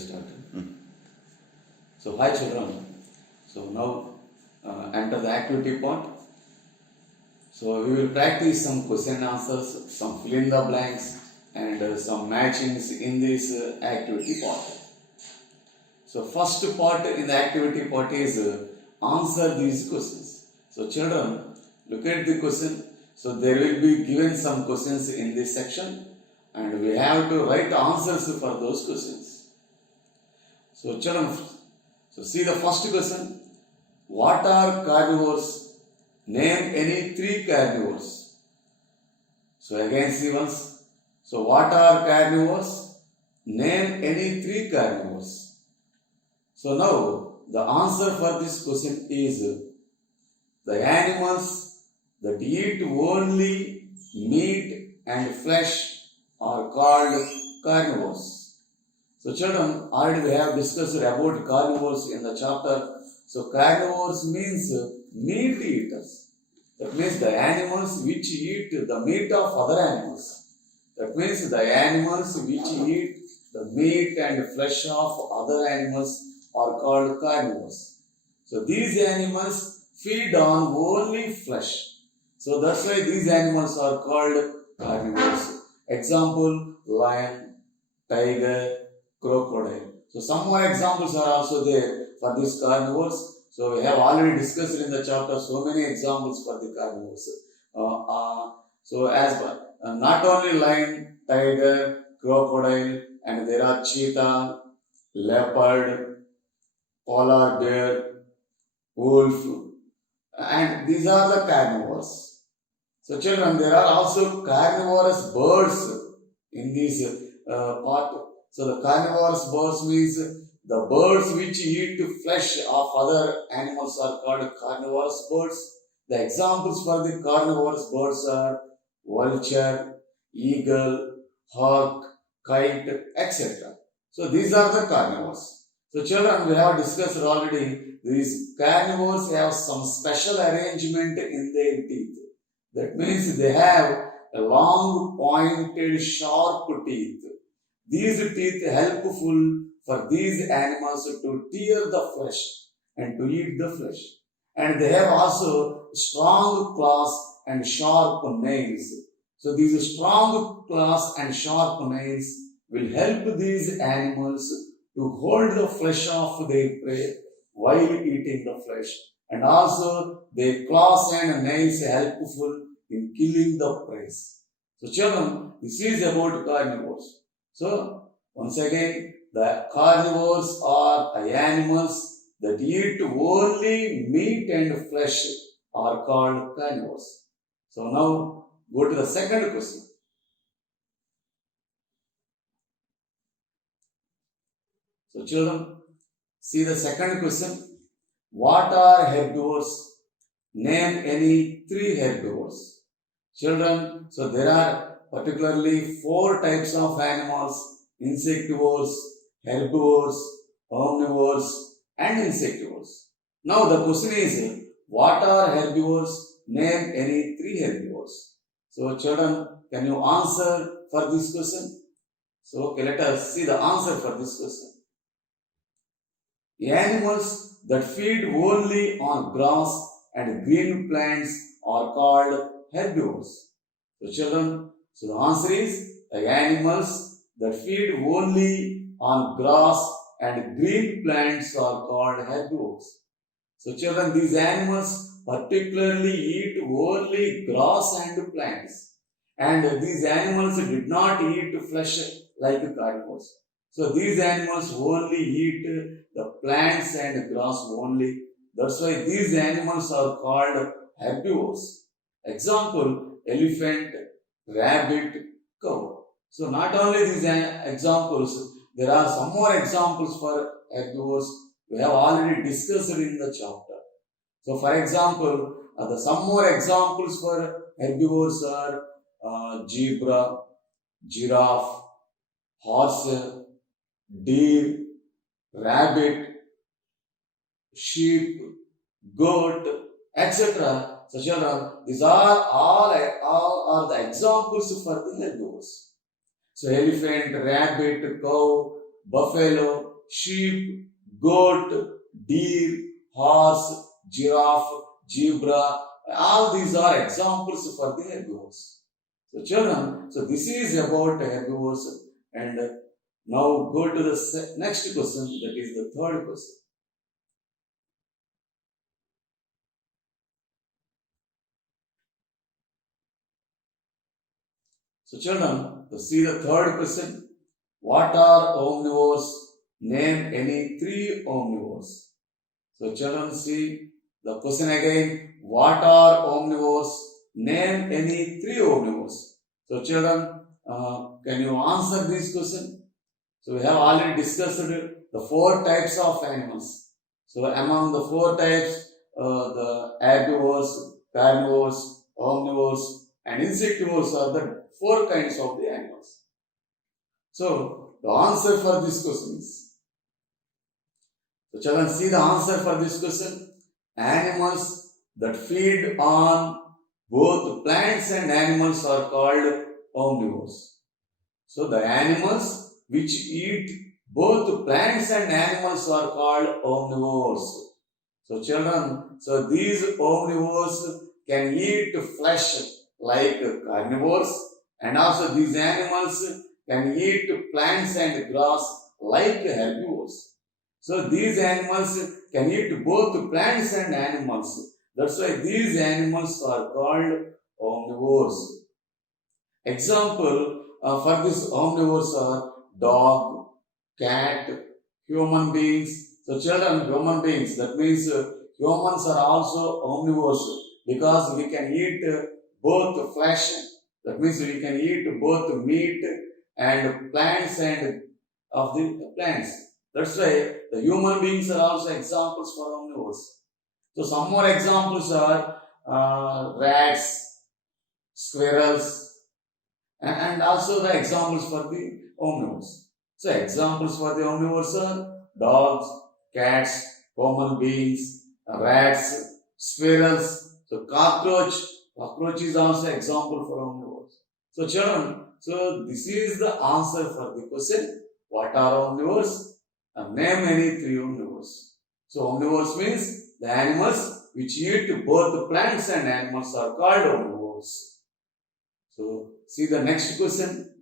start. So hi children. So now enter the activity part. So we will practice some question and answers, some fill in the blanks, and some matchings in this activity part. So first part in the activity part is answer these questions. So children, look at the question. So there will be given some questions in this section, and we have to write answers for those questions. So children, so see the first question. What are carnivores? Name any three carnivores. So again see once. So what are carnivores? Name any three carnivores. So now the answer for this question is the animals that eat only meat and flesh are called carnivores. So children, already we have discussed about carnivores in the chapter. So carnivores means meat eaters. That means the animals which eat the meat of other animals. That means the animals which eat the meat and flesh of other animals are called carnivores. So these animals feed on only flesh. So that's why these animals are called carnivores. Example, lion, tiger, crocodile. So some more examples are also there for these carnivores. So we have already discussed in the chapter so many examples for the carnivores. So as not only lion, tiger, crocodile, and there are cheetah, leopard, polar bear, wolf, and these are the carnivores. So children, there are also carnivorous birds in this part. So the carnivorous birds means the birds which eat flesh of other animals are called carnivorous birds. The examples for the carnivorous birds are vulture, eagle, hawk, kite, etc. So these are the carnivores. So children, we have discussed already, these carnivores have some special arrangement in their teeth. That means they have a long, pointed, sharp teeth. These teeth helpful for these animals to tear the flesh and to eat the flesh. And they have also strong claws and sharp nails. So these strong claws and sharp nails will help these animals to hold the flesh of their prey while eating the flesh. And also their claws and nails helpful in killing the prey. So children, this is about carnivores. So once again, the carnivores are animals that eat only meat and flesh are called carnivores. So now go to the second question. So children, see the second question. What are herbivores? Name any three herbivores. Children, so there are particularly four types of animals: insectivores, herbivores, omnivores, and insectivores. Now the question is, what are herbivores? Name any three herbivores. So children, can you answer for this question? So okay, let us see the answer for this question. The animals that feed only on grass and green plants are called herbivores. So children, so the answer is the animals that feed only on grass and green plants are called herbivores. So children, these animals particularly eat only grass and plants. And these animals did not eat flesh like carnivores. So these animals only eat the plants and grass only. That's why these animals are called herbivores. Example, elephant, rabbit, cow. So not only these examples, there are some more examples for herbivores we have already discussed in the chapter. So for example, some more examples for herbivores are zebra, giraffe, horse, deer, rabbit, sheep, goat, etc. So children, these are all are the examples for the herbivores. So elephant, rabbit, cow, buffalo, sheep, goat, deer, horse, giraffe, zebra. All these are examples for the herbivores. So children, so this is about herbivores, and now go to the next question, that is the third question. So children, to see the third question, what are omnivores? Name any three omnivores. So children, see the question again, what are omnivores? Name any three omnivores. So children, can you answer this question? So we have already discussed the four types of animals. So among the four types, the herbivores, carnivores, omnivores, and insectivores are the four kinds of the animals. So the answer for this question is, so children, see the answer for this question. Animals that feed on both plants and animals are called omnivores. So the animals which eat both plants and animals are called omnivores. So children, so these omnivores can eat flesh like carnivores, and also these animals can eat plants and grass like herbivores. So these animals can eat both plants and animals. That's why these animals are called omnivores. Example for these omnivores are dog, cat, human beings. So children, human beings, that means humans are also omnivores because we can eat both flesh, that means we can eat both meat and plants and of the plants. That's why the human beings are also examples for omnivores. So some more examples are rats, squirrels, and also the examples for the omnivores. So examples for the omnivores are dogs, cats, common beings, rats, squirrels. So cockroach is also example for omnivores. So children, so this is the answer for the question, what are omnivores? Name any three omnivores. So omnivores means the animals which eat both plants and animals are called omnivores. So see the next question.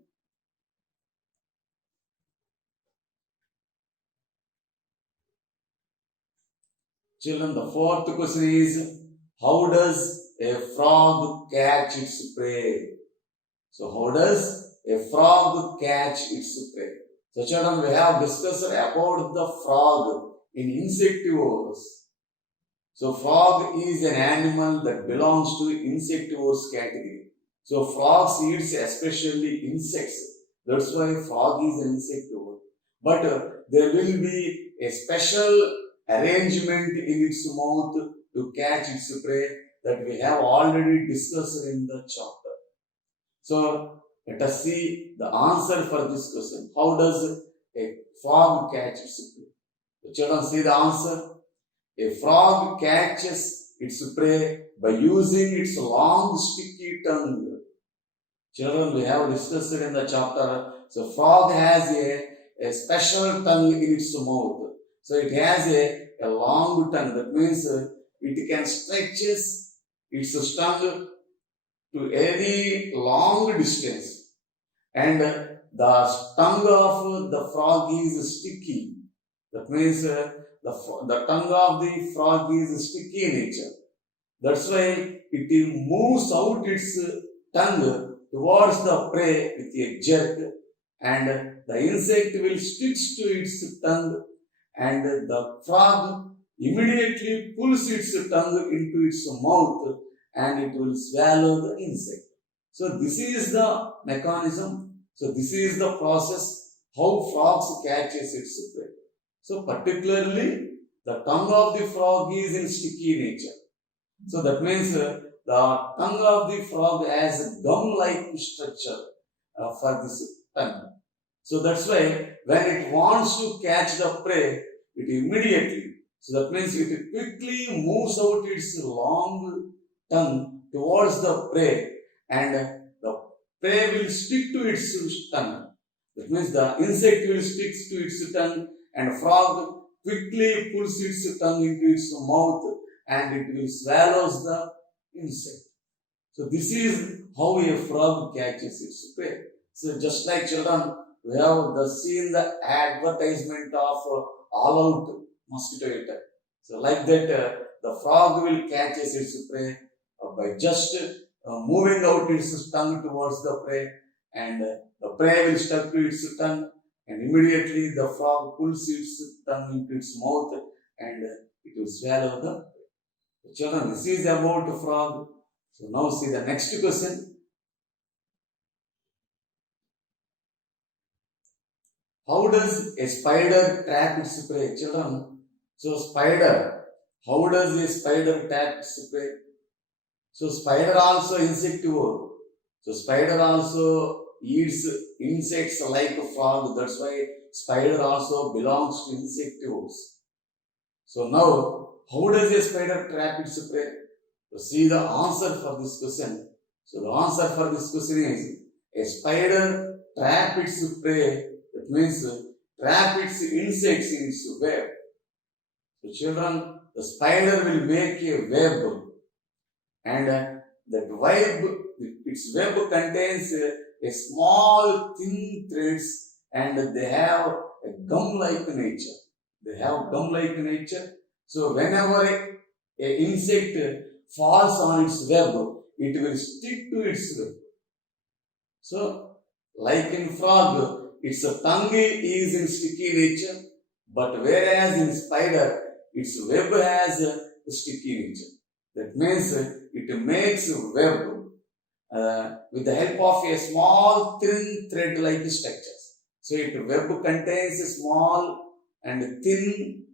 Children, the fourth question is, how does a frog catch its prey? So how does a frog catch its prey? So children, we have discussed about the frog in insectivores. So frog is an animal that belongs to insectivores category. So frogs eats especially insects. That's why frog is an insectivore. But there will be a special arrangement in its mouth to catch its prey that we have already discussed in the chapter. So let us see the answer for this question. How does a frog catch its prey? The children, see the answer. A frog catches its prey by using its long sticky tongue. Children, we have discussed it in the chapter. So frog has a special tongue in its mouth. So it has a long tongue. That means it can stretch its tongue to any long distance. And the tongue of the frog is sticky. That means the tongue of the frog is sticky in nature. That's why it moves out its tongue towards the prey with a jerk, and the insect will stick to its tongue, and the frog immediately pulls its tongue into its mouth and it will swallow the insect. So this is the mechanism. So this is the process how frogs catches its prey. So particularly the tongue of the frog is in sticky nature. So that means the tongue of the frog has a gum-like structure for this tongue. So that's why when it wants to catch the prey, it immediately, so that means it quickly moves out its long tongue towards the prey, and the prey will stick to its tongue. That means the insect will stick to its tongue and frog quickly pulls its tongue into its mouth and it will swallows the insect. So this is how a frog catches its prey. So just like children, we have seen the advertisement of all out mosquito eater. So like that, the frog will catch its prey by just moving out its tongue towards the prey, and the prey will stuck to its tongue, and immediately the frog pulls its tongue into its mouth and it will swallow the prey. So children, this is about frog. So now see the next question. How does a spider trap its prey? Children, so spider, how does a spider trap its prey? So spider also insectivore. So spider also eats insects like a frog. That's why spider also belongs to insectivores. So now, how does a spider trap its prey? So see the answer for this question. So the answer for this question is a spider trap its prey. That means trap its insects in its web. So children, the spider will make a web, and that web, its web contains a small thin threads, and they have a gum-like nature. They have gum-like nature. So whenever a insect falls on its web, it will stick to its web. So like in frog, its tongue is in sticky nature, but whereas in spider, its web has a sticky nature. That means it makes web with the help of a small thin thread-like structures. So its web contains a small and thin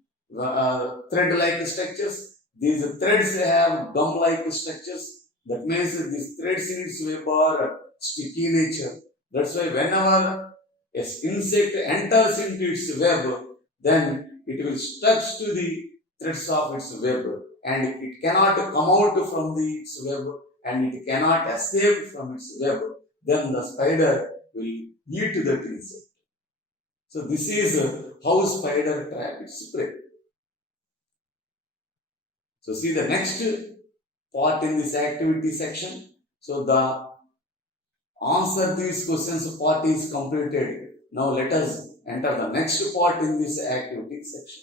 thread-like structures. These threads have gum-like structures. That means these threads in its web are sticky nature. That's why whenever an insect enters into its web, then it will stuck to the threads of its web, and it cannot come out from its web, and it cannot escape from its web. Then the spider will eat that insect. So this is how spider trap its prey. So see the next part in this activity section. So the answer these questions part is completed. Now let us enter the next part in this activity section.